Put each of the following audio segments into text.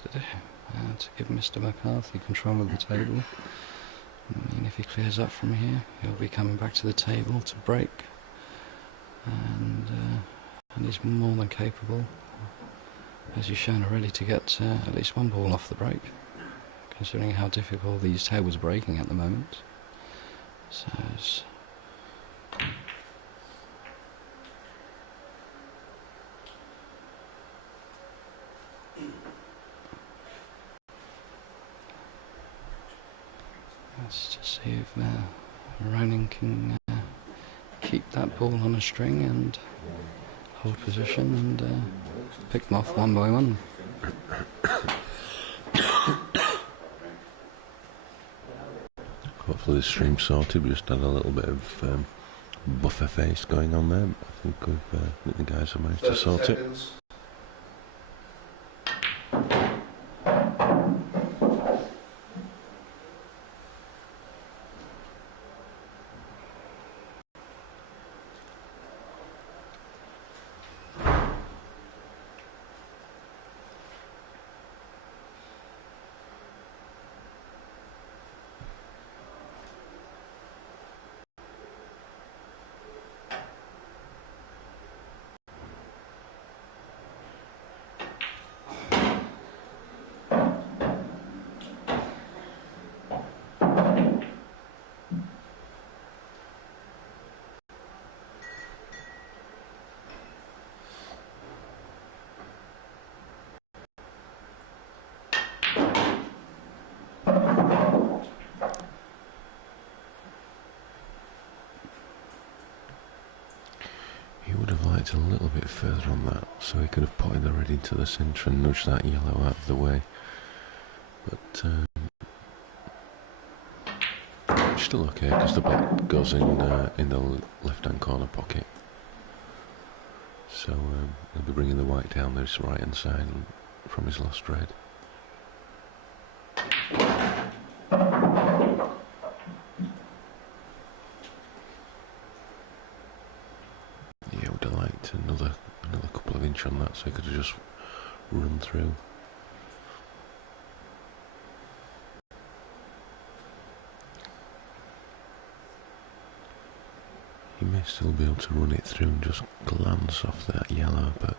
to give Mr. McCarthy control of the table. I mean, if he clears up from here, he'll be coming back to the table to break, and he's more than capable, as he's shown already, to get at least one ball off the break, considering how difficult these tables are breaking at the moment. So let's just see if Ronan can keep that ball on a string and hold position and pick them off one by one. Hopefully the stream's sorted. We just had a little bit of buffer face going on there. I think the guys have managed to sort it. A little bit further on that, so he could have potted the red into the centre and nudged that yellow out of the way, but still okay because the black goes in the left hand corner pocket, so he'll be bringing the white down this right hand side from his last red. Another couple of inches on that, so he could have just run through. He may still be able to run it through and just glance off that yellow, but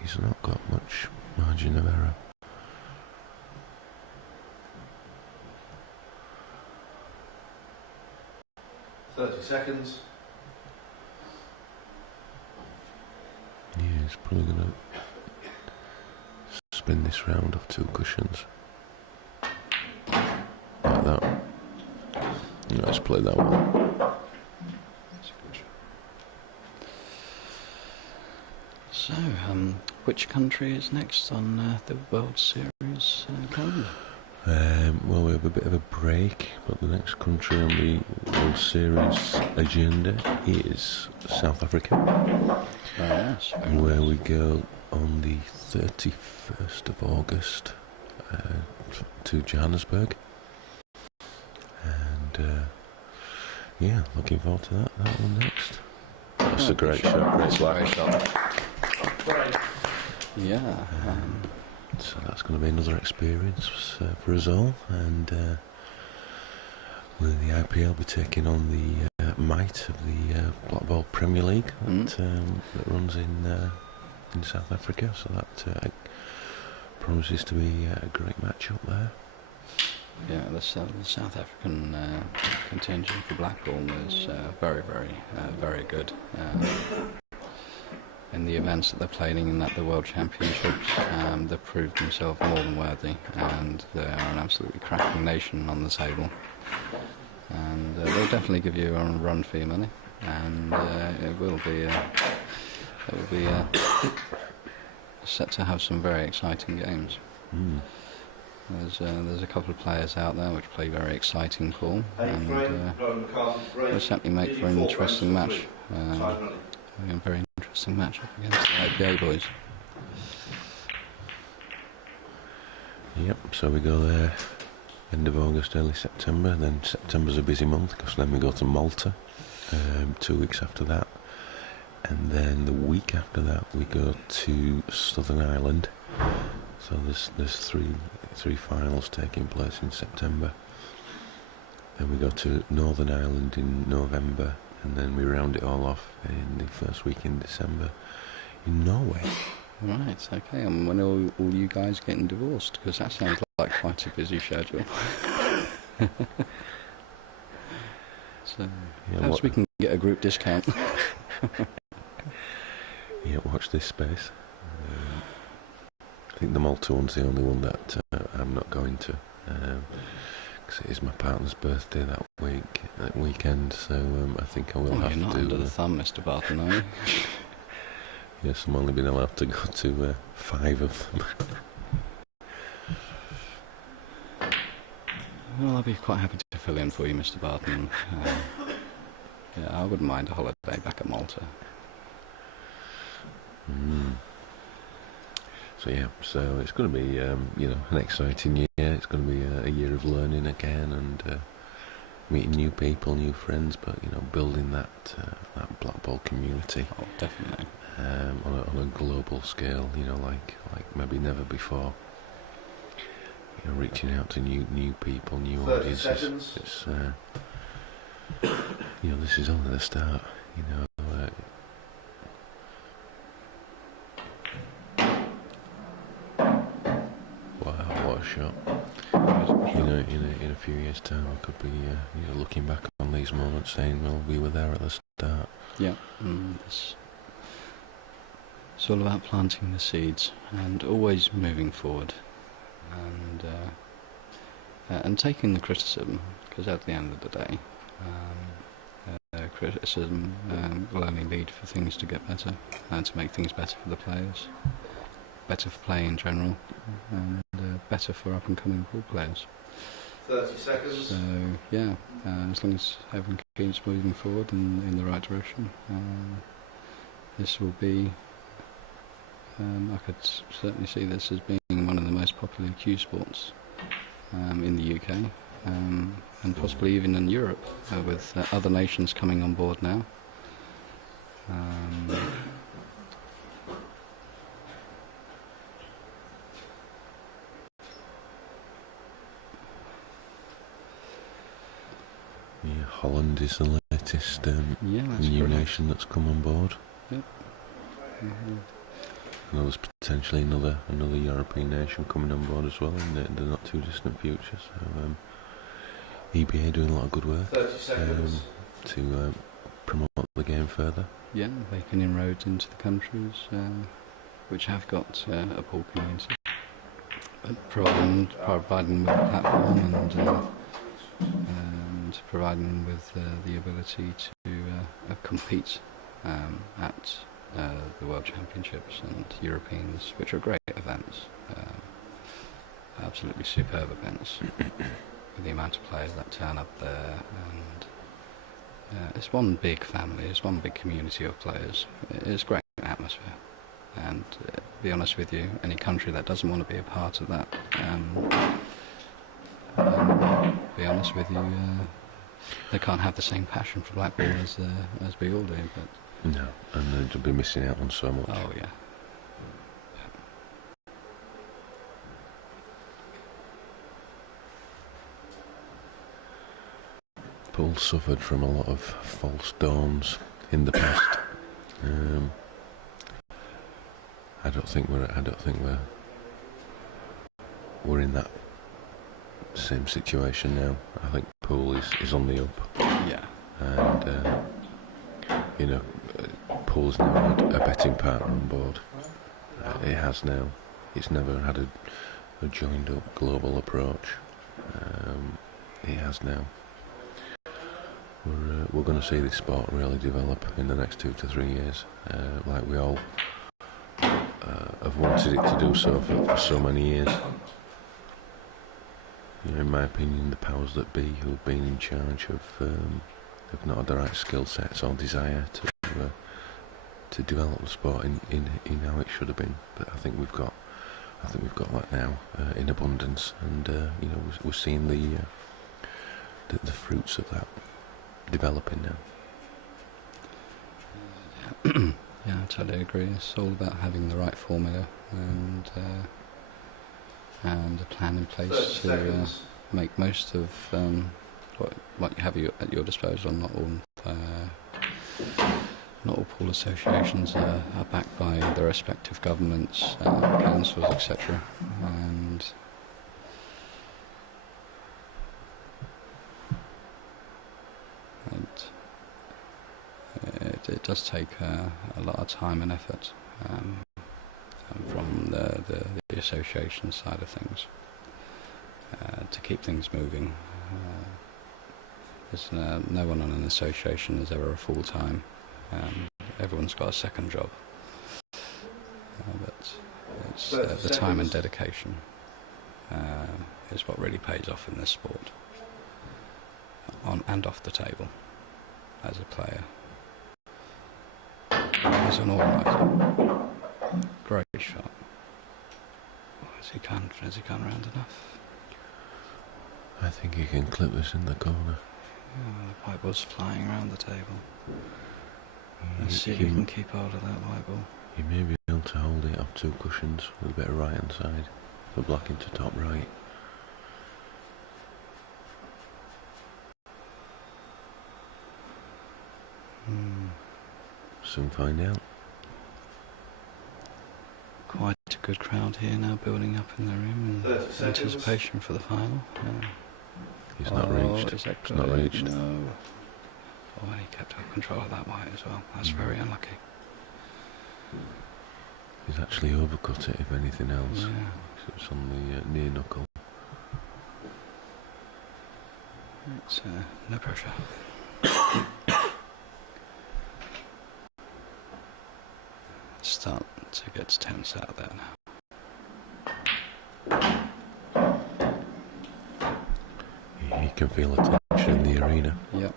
he's not got much margin of error. Seconds. Yeah, he's probably going to spin this round off two cushions. Like that. Let's play that one. So, which country is next on the World Series calendar? Well, we have a bit of a break, but the next country on the World Series agenda is South Africa. Yes, where we go on the 31st of August to Johannesburg, and yeah, looking forward to that one next. That's a great shot, great shot. Yeah. So that's going to be another experience for us all, and the IPA will be taking on the might of the Black Ball Premier League that runs in South Africa, so that promises to be a great match-up there. Yeah, the South African contingent for Blackpool is very good. In the events that they're playing in the World Championships, they've proved themselves more than worthy, and they are an absolutely cracking nation on the table. And they'll definitely give you a run for your money, and it will be set to have some very exciting games. There's a couple of players out there which play very exciting ball, and will certainly make for an interesting match. A very interesting matchup against the IPA boys. Yep, so we go there end of August, early September. Then September's a busy month because then we go to Malta 2 weeks after that, and then the week after that we go to Southern Ireland. So there's three finals taking place in September. Then we go to Northern Ireland in November, and then we round it all off in the first week in December in Norway. Right, okay. And when are all you guys getting divorced? Because that sounds like quite a busy schedule. So perhaps we can get a group discount. Yeah, watch this space. I think the Malta one's the only one that I'm not going to, because it is my partner's birthday that weekend. So I think I will have to. You're not under the thumb, Mr. Barton, are you? Yes, I'm only been allowed to go to 5 of them. Well, I'll be quite happy to fill in for you, Mr. Barton. Yeah, I wouldn't mind a holiday back at Malta. So yeah, so it's going to be an exciting year. It's going to be a year of learning again and meeting new people, new friends, but building that Black Ball community. Oh, definitely. On a global scale, like maybe never before. Reaching out to new people, new 30 audiences. seconds. It's this is only the start. Wow, what a shot! In a few years' time, I could be looking back on these moments, saying, "Well, we were there at the start." Yeah, it's all about planting the seeds and always moving forward, and taking the criticism, because at the end of the day, criticism will only lead for things to get better and to make things better for the players, better for play in general, and better for up and coming ball players. 30 seconds. So yeah, as long as everyone keeps moving forward in the right direction, this will be. I could certainly see this as being one of the most popular cue sports in the UK, and possibly even in Europe, with other nations coming on board now. Yeah, Holland is the latest new correct. nation that's come on board. Yep. Mm-hmm. And there's potentially another European nation coming on board as well in the not too distant future. So IPA doing a lot of good work 30 seconds. to promote the game further. Yeah, making inroads into the countries which have got a pool community, providing with a platform and providing them with the ability to compete at the World Championships and Europeans, which are great events, absolutely superb events, with the amount of players that turn up there, and it's one big family, it's one big community of players. It's a great atmosphere, and to be honest with you, any country that doesn't want to be a part of that, be honest with you, they can't have the same passion for black ball as we all do. But no, and they'll be missing out on so much. oh yeah. Poole suffered from a lot of false dawns in the past. I don't think we're in that same situation now. I think Poole is on the up. Yeah. And Poole's now had a betting partner on board. It has now. It's never had a joined up global approach. It has now. We're going to see this sport really develop in the next 2 to 3 years, like we all have wanted it to do so for so many years. In my opinion, the powers that be who have been in charge have not had the right skill sets or desire to develop the sport in how it should have been. But I think we've got that now in abundance, and we're seeing the fruits of that developing now. Yeah, I totally agree. It's all about having the right formula and and a plan in 30 place to seconds. make most of what you have at your disposal. Not all pool associations are backed by their respective governments, councils, etc. And it does take a lot of time and effort from the association side of things to keep things moving. There's no one on an association is ever a full-time. Everyone's got a second job, but it's the time and dedication is what really pays off in this sport, on and off the table, as a player, as an organiser. Great shot. Has he gone round enough? I think he can clip this in the corner. Yeah, the white ball's flying around the table. Let's see if he can keep hold of that white ball. He may be able to hold it off 2 cushions with a bit of right hand side for black into top right. Soon find out. Quite a good crowd here now, building up in the room in 30 seconds. anticipation for the final. He's not reached. Is that It's not good? reached. No. Oh, and he kept up control of that white as well. That's very unlucky. He's actually overcut it, if anything else. Yeah. So it's on the near knuckle. It's no pressure. Start to get tense out there now. He can feel the tension in the arena. Yep.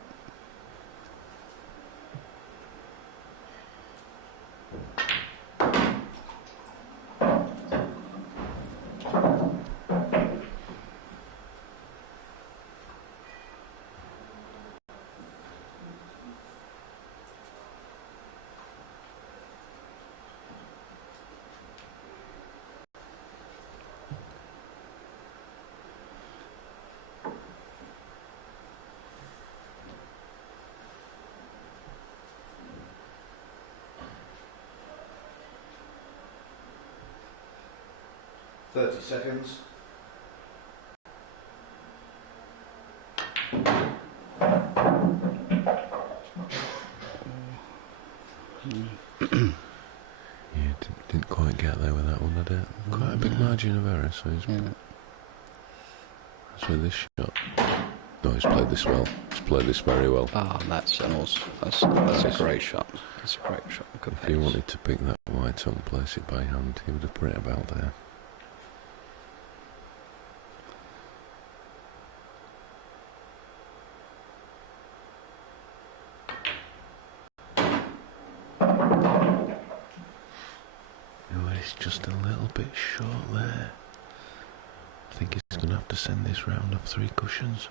Thirty seconds. Yeah, didn't quite get there with that one, did it? Quite a big margin of error, so he's... Yeah. That's with this shot. No, he's played this well. He's played this very well. Ah, that's an awesome. That's a great shot. That's a great shot. Good If he pace. wanted to pick that white up and place it by hand, he would have put it about there. Oh, it's just a little bit short there. I think he's going to have to send this round off 3 cushions.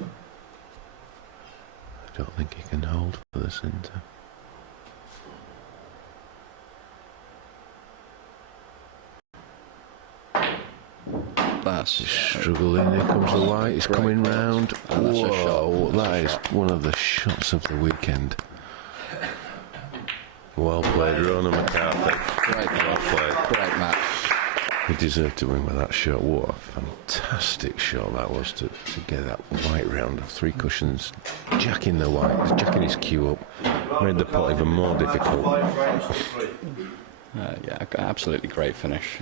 I don't think he can hold for the centre. That's He's struggling. Here comes the white. He's coming round. Oh, that's a Whoa, shot. that is one of the shots of the weekend. Well played, Rona McCarthy. great. Well played. Great match. He deserved to win with that shot. What a fantastic shot that was to get that white round of 3 cushions. Jacking the white, jacking his cue up, made the pot even more difficult. 5 frames to 3. Yeah, absolutely great finish.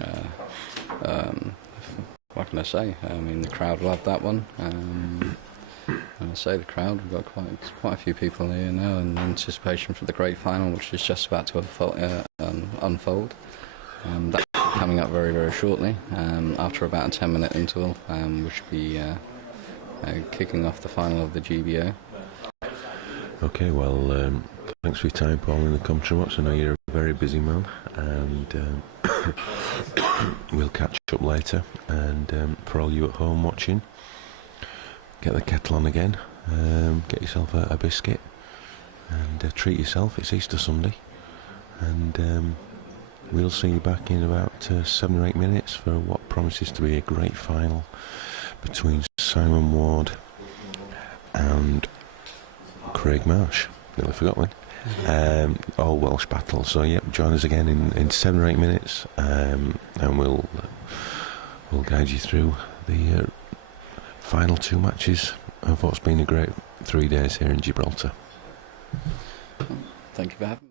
What can I say? I mean, the crowd loved that one. And I say the crowd, we've got quite a few people here now in anticipation for the great final, which is just about to unfold. That's coming up very, very shortly. After about a 10-minute interval, we should be kicking off the final of the GBO. Okay, well, thanks for your time, Paul, in the commentary box. I know you're a very busy man, and we'll catch up later. And for all you at home watching, get the kettle on again, get yourself a biscuit, and treat yourself. It's Easter Sunday, and we'll see you back in about 7 or 8 minutes for what promises to be a great final between Simon Ward and Craig Marsh. Nearly forgot one. All Welsh battle. So yep, join us again in 7 or 8 minutes, and we'll guide you through the final 2 matches of what's been a great 3 days here in Gibraltar. Thank you for having me.